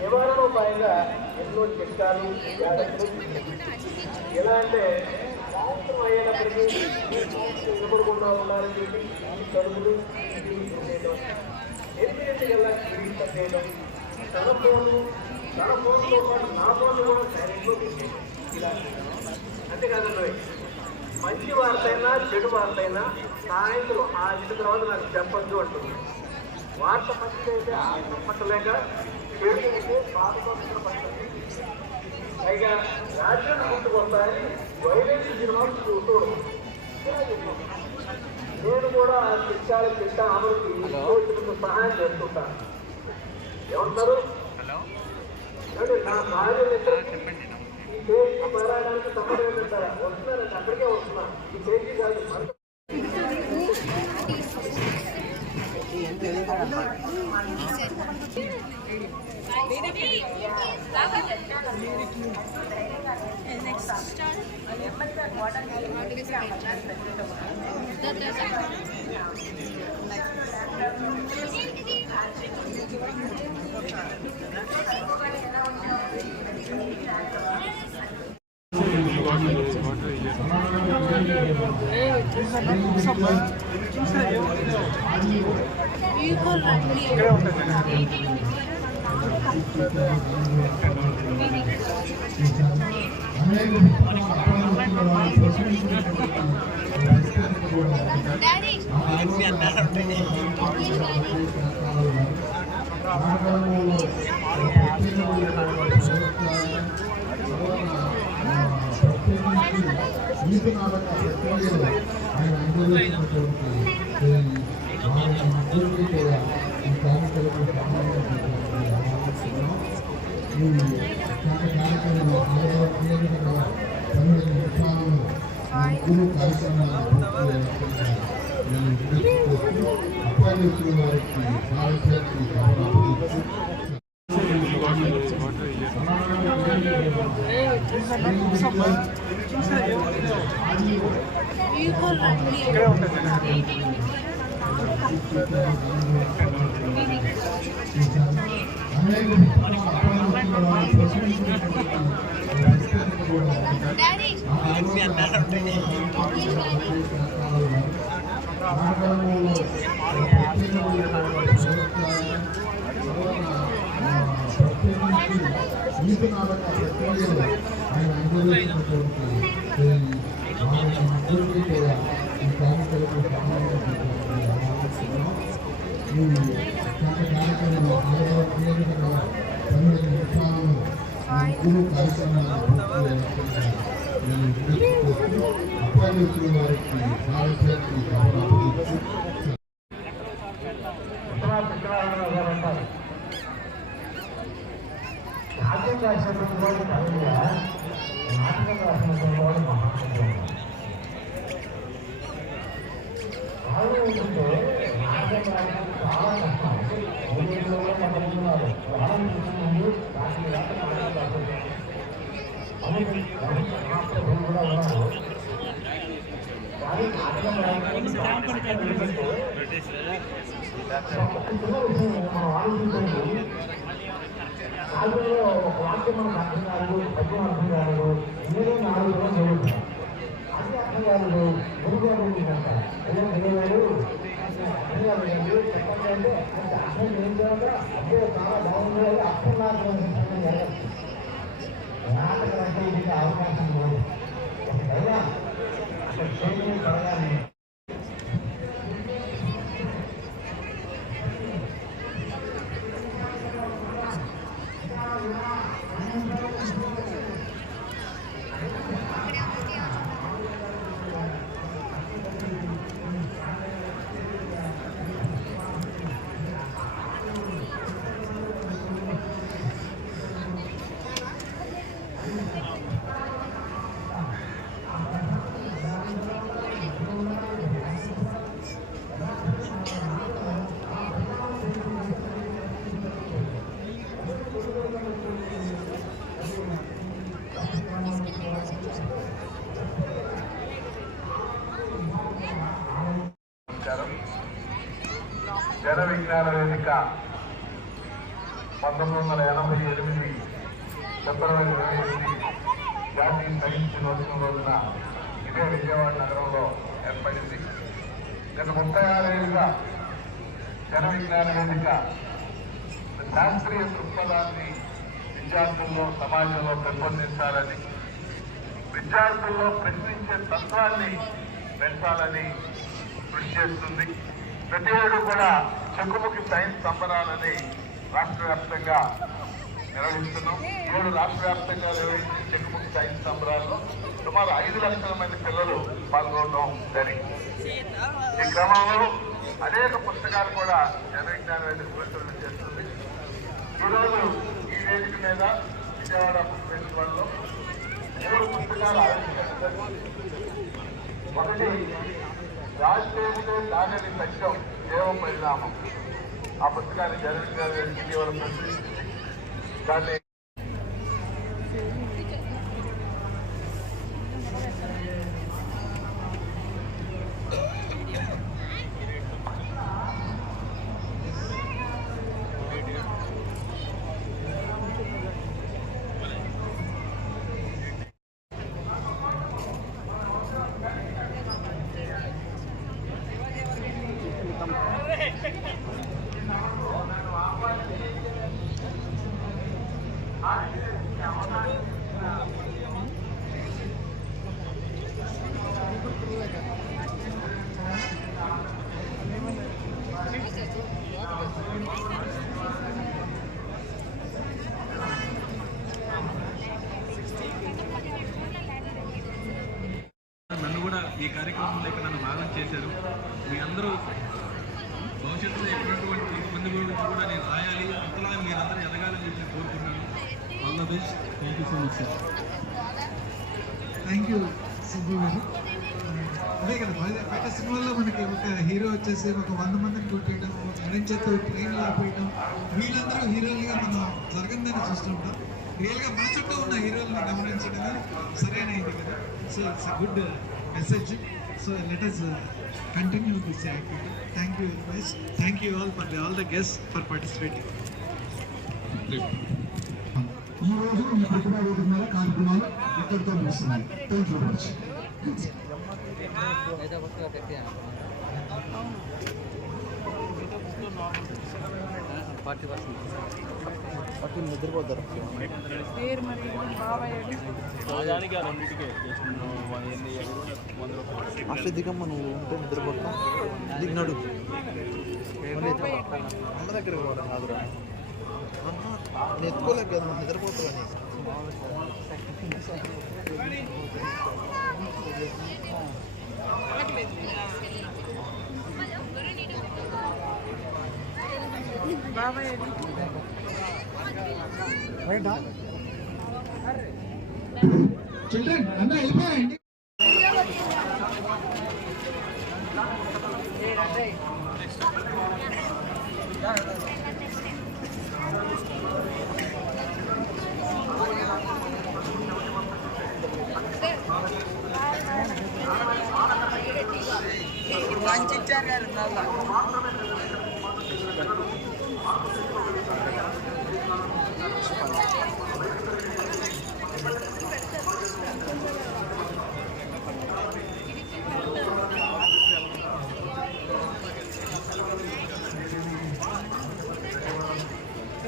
నివారణ ఉపాయంగా ఎన్నో చిట్కాలు ఎలా అంటే సాయంత్రం అయ్యేటప్పటికీ నిలబడకుండా ఉండాలని చెప్పి ఈ తలుపులు చేయడం 8 గంటల చేయడం తన ఫోన్తో పాటు నా ఫోన్లు కూడా సైలెంట్లో తీసేయడం ఇలా అంతేకాదండి. మంచి వార్త అయినా చెడు వార్త అయినా సాయంత్రం 6 తర్వాత నాకు చెప్పద్దు అంటుంది. వార్త మంచిదైతే పట్టలేక చెడు అయితే బాధపడుతున్న పడుతుంది. పైగా రాజ్యం గుర్తుకొస్తాయని వైలెన్స్ సినిమాలు చూస్తూ నేను కూడా చిట్టా అమలుకి సహాయం చేస్తుంటాను. ఏమంటారు? నా భార్య ఈ పేజీ మారాడానికి సంబంధం ఏంటంటారా? వస్తున్నారండి, అక్కడికే వస్తున్నాను. ఈ పేజీ కాదు ఇక్కడే ఉంటుంది. ఇక్కడే ఉంటుంది. వాక్యం మనకు అర్థం కాదు, పద్యం అర్థం కాదు, ఏదో 4 రోజులు చదువుతాం. అది అర్థం కాదు. గురుగారు అంటారు చెప్పండి అంటే అర్థం ఏం చేయాలో అదే చాలా బాగుంది. అర్థం నాకు జరగదు. నాటకం అంటే ఇది అవకాశం లేదు. జన విజ్ఞాన వేదిక 1988 ఫిబ్రవరి 28 జాతీయ సైన్స్ దినోత్సవం రోజున ఇదే విజయవాడ నగరంలో ఏర్పడింది. గత 36 ఏళ్ళుగా జన విజ్ఞాన వేదిక శాస్త్రీయ దృక్పథాన్ని విద్యార్థుల్లో సమాజంలో పెంపొందించాలని, విద్యార్థుల్లో ప్రశ్నించే తత్వాన్ని పెంచాలని కృషి చేస్తుంది. ప్రతి ఏడు కూడా చెక్కుముఖి సైన్స్ సంబరాలని రాష్ట్ర వ్యాప్తంగా నిర్వహిస్తున్నాం. 7 రాష్ట్ర వ్యాప్తంగా నిర్వహించిన చెక్కుముఖి సైన్స్ సంబరాల్లో సుమారు 5 లక్షల మంది పిల్లలు పాల్గొనడం జరిగింది. ఈ క్రమంలో అనేక పుస్తకాలు కూడా జన విజ్ఞాన వేదిక ప్రచురణ చేస్తుంది. ఈరోజు ఈ వేదిక మీద విజయవాడ ఫెస్టివల్లో 3 పుస్తకాలు ఆవిష్కరించారు. ఒకటి రాజకీయ దాగని సత్యం ఏవం పరిణామం. ఆ పుస్తకాన్ని జన విజ్ఞాన వేదిక ఇటీవల ప్రచురించింది. దాన్ని నన్ను కూడా ఈ కార్యక్రమంలో నన్ను భాగం చేశారు. మీ అందరూ భవిష్యత్తులో ఎటువంటి ఇబ్బంది గురించి కూడా నేను రాయాలి, అంతలా మీరందరూ ఎదగాలని చెప్పి కోరుకుంటున్నాను. All the best. Thank you so much sir. Thank you Subbu గారు. అదే కదా బయట సినిమాల్లో మనకి ఒక హీరో వచ్చేసి ఒక 100 మందిని కొట్టేయడం, ఒక అరెంచేతో ట్రైన్లు ఆపేయడం, వీళ్ళందరూ హీరోలుగా మనం జరగందని చూస్తుంటాం. రియల్గా మన చుట్టూ ఉన్న హీరోల్ని గమనించడమే సరైన ఇది కదా. So it's a good message. So let us continue this activity. Thank you very much. Thank you all for all the guests for participating. ఈ రోజు ఈ ప్రతిభావేదిక కార్యక్రమాలు ఇక్కడితో ముగిస్తున్నాయి. Thank you very much. నిద్రపోతారు అసలు దిగమ్మ నువ్వు ఉంటే నిద్రపోతాం దిగినాడు అమ్మ దగ్గర పోవడం కాదురా నేను ఎత్తుకోలేక కదా నువ్వు నిద్రపోతావని చిల్డ్రన్ అన్న వెళ్ళిపోయండి. లంచ్ ఇచ్చారు కదా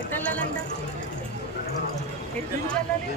ఎట్లా వెళ్ళాలంట ఎట్లా వెళ్ళాలి